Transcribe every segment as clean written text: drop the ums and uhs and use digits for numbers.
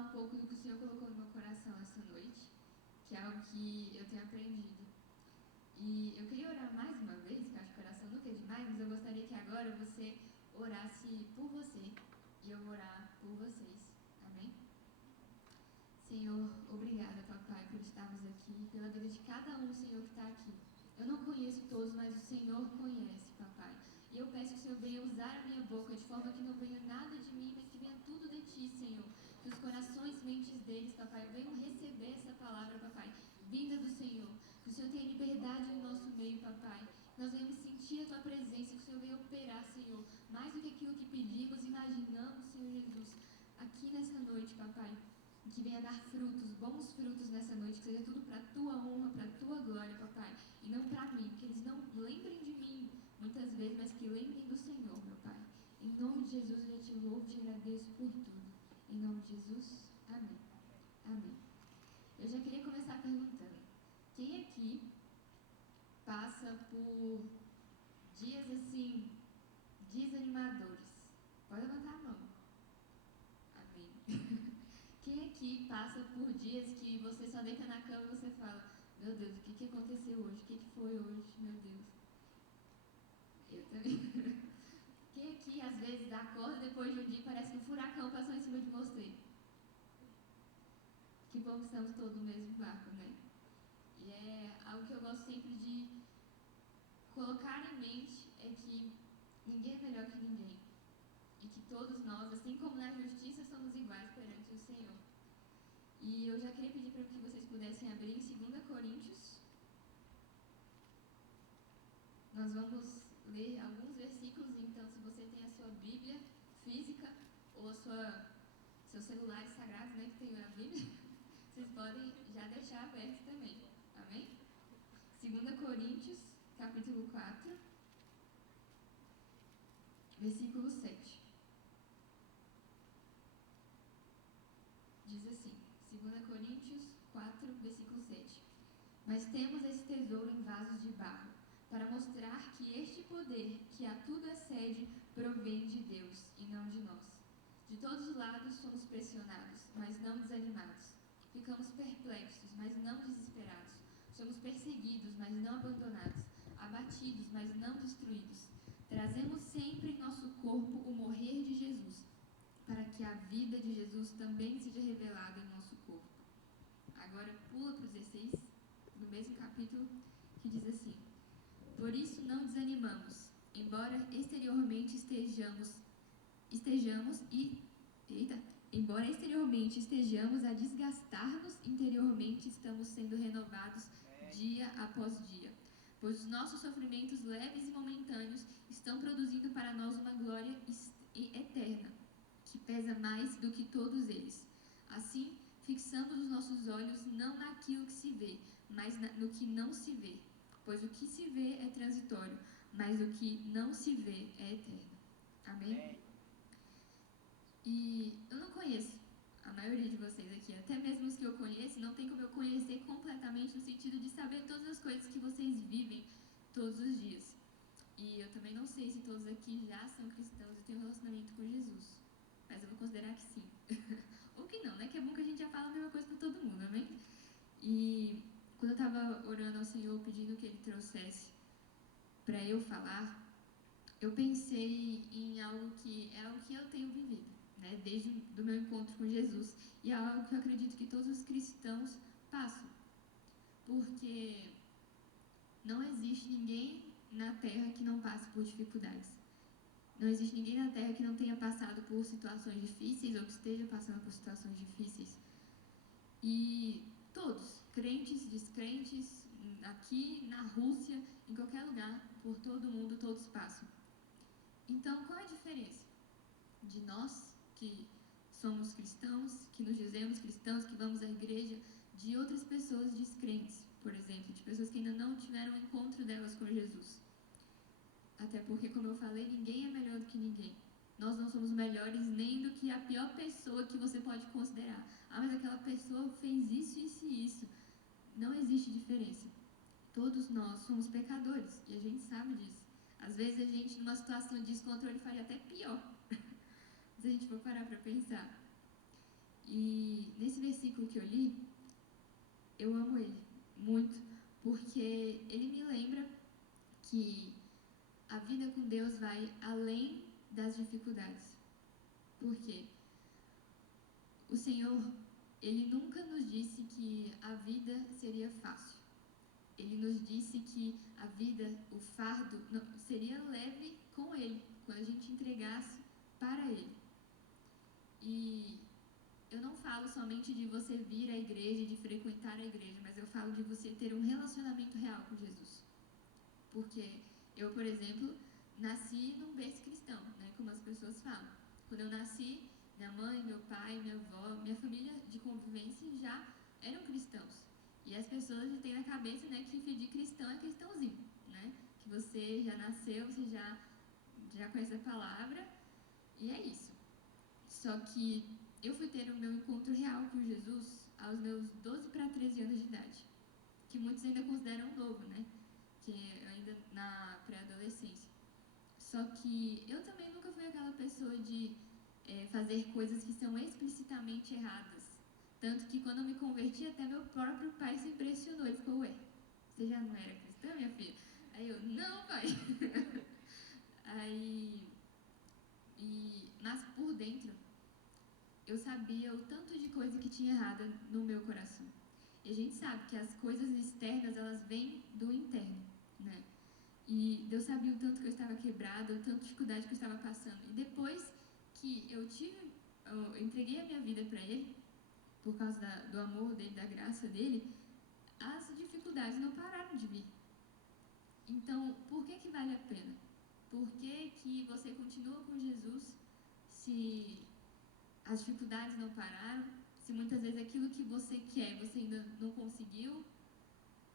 um pouco do que o Senhor colocou no meu coração essa noite, que é algo que eu tenho aprendido. E eu queria orar mais uma vez, que eu acho que oração nunca é demais, mas eu gostaria que agora você orasse por você e eu orar por vocês. Amém? Senhor, obrigada, papai, por estarmos aqui, pela vida de cada um, Senhor, que está aqui. Eu não conheço todos, mas o Senhor conhece, papai. E eu peço que o Senhor venha usar a minha boca de forma que não venha nada de mim, mas que venha tudo de Ti, Senhor. Que os corações e mentes deles, papai, venham receber essa palavra, papai, vinda do Senhor. Que o Senhor tenha liberdade no nosso meio, papai. Que nós venhamos sentir a Tua presença, que o Senhor venha operar, Senhor, mais do que aquilo que pedimos, imaginamos, Senhor Jesus, aqui nessa noite, papai. Que venha dar frutos, bons frutos nessa noite, que seja tudo para a Tua honra, para a Tua glória, papai, e não para mim, que eles não lembrem de mim muitas vezes, mas que lembrem do Senhor, meu Pai. Em nome de Jesus, eu te louvo e te agradeço por tudo. Em nome de Jesus, amém. Amém. Eu já queria começar perguntando, quem aqui passa por dias assim, desanimadores? Pode levantar a mão. Amém. Quem aqui passa por dias que você só deita na cama e você fala, meu Deus, o que aconteceu hoje? O que foi hoje? Meu Deus. Eu também. Quem aqui às vezes acorda depois de um dia e parece que um furacão passou em cima de você? Que bom que estamos todos no mesmo barco, né? E é algo que eu gosto sempre de colocar em mente, é que ninguém é melhor que ninguém. E que todos nós, assim como na justiça, somos iguais perante o Senhor. E eu já queria pedir para que vocês pudessem abrir em 2 Coríntios. Nós vamos ler alguns versículos, então se você tem a sua Bíblia física ou seus celulares sagrados, né, que tem a Bíblia, vocês podem já deixar aberto também. Amém? 2 Coríntios, capítulo 4, versículo 7. Diz assim, 2 Coríntios 4, versículo 7. Mas temos esse tesouro em vasos de barro, para mostrar que este poder, que a tudo excede, provém de Deus e não de nós. De todos os lados somos pressionados, mas não desanimados. Ficamos perplexos, mas não desesperados. Somos perseguidos, mas não abandonados. Abatidos, mas não destruídos. Trazemos sempre em nosso corpo o morrer de Jesus, para que a vida de Jesus também seja revelada em nosso corpo. Agora pula para o 16, no mesmo capítulo, que diz assim: por isso não desanimamos, embora exteriormente estejamos a desgastar-nos, interiormente estamos sendo renovados dia após dia. Pois os nossos sofrimentos leves e momentâneos estão produzindo para nós uma glória eterna, que pesa mais do que todos eles. Assim, fixamos os nossos olhos não naquilo que se vê, mas no que não se vê. Pois o que se vê é transitório, mas o que não se vê é eterno. Amém? E eu não conheço a maioria de vocês aqui, até mesmo os que eu conheço, não tem como eu conhecer completamente no sentido de saber todas as coisas que vocês vivem todos os dias. E eu também não sei se todos aqui já são cristãos e têm um relacionamento com Jesus. Mas eu vou considerar que sim. Ou que não, né? Que é bom que a gente já fala a mesma coisa para todo mundo, amém? E quando eu estava orando ao Senhor, pedindo que Ele trouxesse para eu falar, eu pensei em algo que é algo que eu tenho vivido, né? Desde o meu encontro com Jesus. E é algo que eu acredito que todos os cristãos passam. Porque não existe ninguém na Terra que não passe por dificuldades. Não existe ninguém na Terra que não tenha passado por situações difíceis ou que esteja passando por situações difíceis. E todos, crentes, descrentes, aqui, na Rússia, em qualquer lugar, por todo o mundo, todos passam. Então, qual é a diferença de nós, que somos cristãos, que nos dizemos cristãos, que vamos à igreja, de outras pessoas descrentes, por exemplo, de pessoas que ainda não tiveram o encontro delas com Jesus? Até porque, como eu falei, ninguém é melhor do que ninguém. Nós não somos melhores nem do que a pior pessoa que você pode considerar. Ah, mas aquela pessoa fez isso, isso e isso. Não existe diferença. Todos nós somos pecadores e a gente sabe disso. Às vezes a gente, numa situação de descontrole, faria até pior. Se a gente for parar para pensar. E nesse versículo que eu li, eu amo ele muito, porque ele me lembra que a vida com Deus vai além das dificuldades. Por quê? O Senhor, Ele nunca nos disse que a vida seria fácil. Ele nos disse que a vida, o fardo, seria leve com Ele, quando a gente entregasse para Ele. E eu não falo somente de você vir à igreja, de frequentar a igreja, mas eu falo de você ter um relacionamento real com Jesus. Porque eu, por exemplo, nasci num berço cristão, né, como as pessoas falam. Quando eu nasci, minha mãe, meu pai, minha avó, minha família de convivência já eram cristãos. E as pessoas têm na cabeça, né, que filho de cristão é cristãozinho, né? Que você já nasceu, você já conhece a palavra, e é isso. Só que eu fui ter o meu encontro real com Jesus aos meus 12 para 13 anos de idade, que muitos ainda consideram novo, né? Que é ainda na pré-adolescência. Só que eu também nunca fui aquela pessoa de fazer coisas que são explicitamente erradas. Tanto que quando eu me converti, até meu próprio pai se impressionou. Ele ficou, ué, você já não era cristã, minha filha? Aí eu, não, pai. Mas por dentro, eu sabia o tanto de coisa que tinha errada no meu coração. E a gente sabe que as coisas externas, elas vêm do interno, né? E Deus sabia o tanto que eu estava quebrada, o tanto de dificuldade que eu estava passando. E depois que eu entreguei a minha vida para Ele, por causa do amor dele, da graça dele, as dificuldades não pararam de vir. Então, por que vale a pena? Por que você continua com Jesus se as dificuldades não pararam? Se muitas vezes aquilo que você quer, você ainda não conseguiu?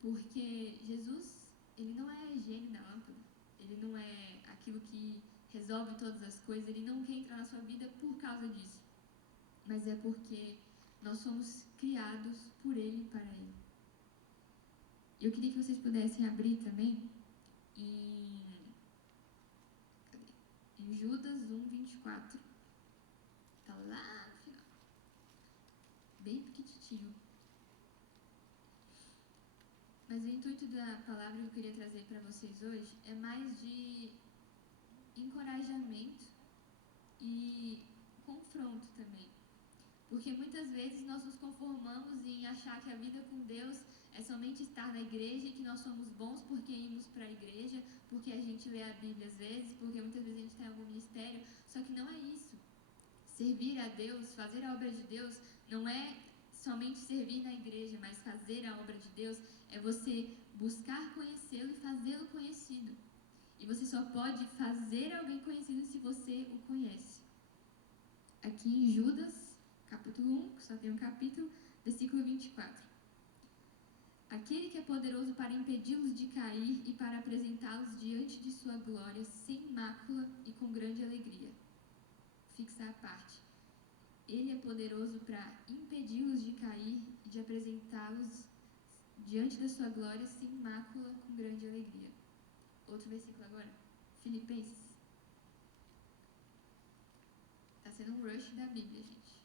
Porque Jesus, Ele não é gênio da lâmpada. Ele não é aquilo que resolve todas as coisas. Ele não quer entrar na sua vida por causa disso. Mas é porque nós somos criados por Ele e para Ele. Eu queria que vocês pudessem abrir também em Judas 1:24. Está lá no final. Bem pequitinho. Mas o intuito da palavra que eu queria trazer para vocês hoje é mais de encorajamento e confronto também. Porque muitas vezes nós nos conformamos em achar que a vida com Deus é somente estar na igreja e que nós somos bons porque ímos para a igreja, porque a gente lê a Bíblia às vezes, porque muitas vezes a gente tem algum ministério. Só que não é isso. Servir a Deus, fazer a obra de Deus, não é somente servir na igreja, mas fazer a obra de Deus é você buscar conhecê-lo e fazê-lo conhecido. E você só pode fazer alguém conhecido se você o conhece. Aqui em Judas, capítulo 1, que só tem um capítulo, versículo 24. Aquele que é poderoso para impedi-los de cair e para apresentá-los diante de sua glória sem mácula e com grande alegria. Fixa a parte. Ele é poderoso para impedi-los de cair e de apresentá-los diante da sua glória sem mácula com grande alegria. Outro versículo agora. Filipenses. Está sendo um rush da Bíblia, gente.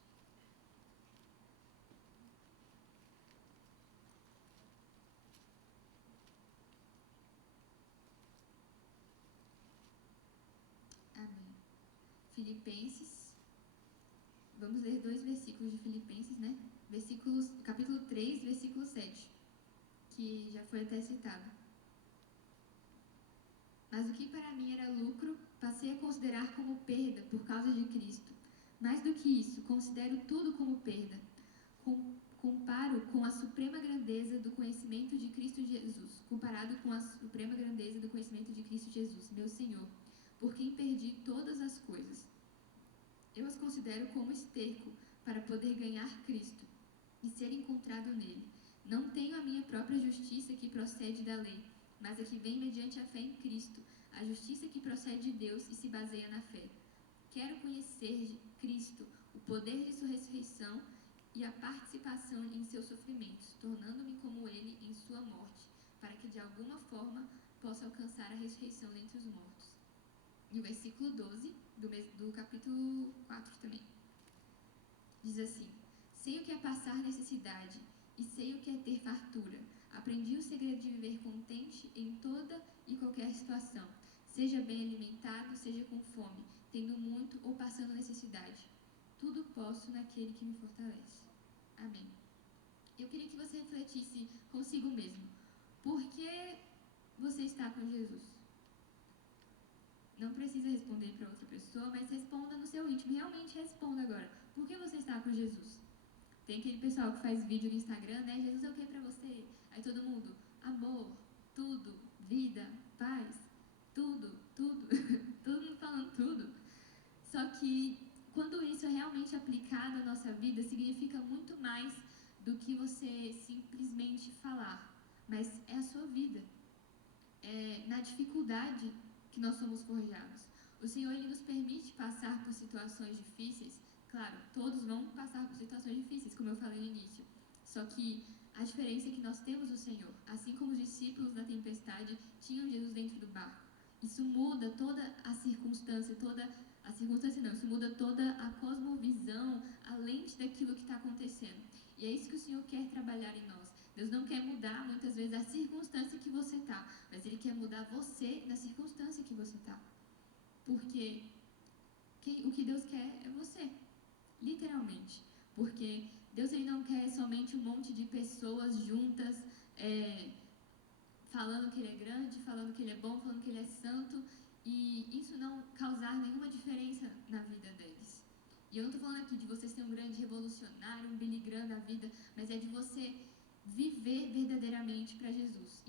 Amém. Filipenses. Vamos ler 2 versículos de Filipenses, né? Capítulo 3, versículo 7, que já foi até citado. Mas o que para mim era lucro, passei a considerar como perda por causa de Cristo. Mais do que isso, considero tudo como perda. Comparo com a suprema grandeza do conhecimento de Cristo Jesus, comparado com a suprema grandeza do conhecimento de Cristo Jesus, meu Senhor, por quem perdi todas as coisas. Eu as considero como esterco para poder ganhar Cristo e ser encontrado nele. Não tenho a minha própria justiça que procede da lei, mas a que vem mediante a fé em Cristo, a justiça que procede de Deus e se baseia na fé. Quero conhecer Cristo, o poder de sua ressurreição e a participação em seus sofrimentos, tornando-me como ele em sua morte, para que de alguma forma possa alcançar a ressurreição dentre os mortos. E o versículo 12 do capítulo 4 também diz assim: Sei o que é passar necessidade e sei o que é ter fartura. Aprendi o segredo de viver contente em toda e qualquer situação, seja bem alimentado, seja com fome, tendo muito ou passando necessidade. Tudo posso naquele que me fortalece. Amém. Eu queria que você refletisse consigo mesmo. Por que você está com Jesus? Não precisa responder para outra pessoa, mas responda no seu íntimo. Realmente responda agora. Por que você está com Jesus? Tem aquele pessoal que faz vídeo no Instagram, né? Jesus é o que para você? Aí todo mundo, amor, tudo, vida, paz, tudo, tudo. Todo mundo falando tudo. Só que quando isso é realmente aplicado à nossa vida, significa muito mais do que você simplesmente falar. Mas é a sua vida. É na dificuldade que nós somos forjados. O Senhor, Ele nos permite passar por situações difíceis. Claro, todos vão passar por situações difíceis, como eu falei no início. Só que a diferença é que nós temos o Senhor. Assim como os discípulos na tempestade tinham Jesus dentro do barco. Isso muda toda a circunstância, isso muda toda a cosmovisão, a lente daquilo que está acontecendo. E é isso que o Senhor quer trabalhar em nós. Deus não quer mudar, muitas vezes, a circunstância que você está, mas Ele quer mudar você na circunstância que você está. Porque o que Deus quer é você, literalmente. Porque Deus, Ele não quer somente um monte de pessoas juntas, falando que Ele é grande, falando que Ele é bom, falando que Ele é santo, e isso não causar nenhuma diferença na vida deles. E eu não estou falando aqui de você ser um grande revolucionário, um Billy Graham da vida, mas é de você viver verdadeiramente para Jesus.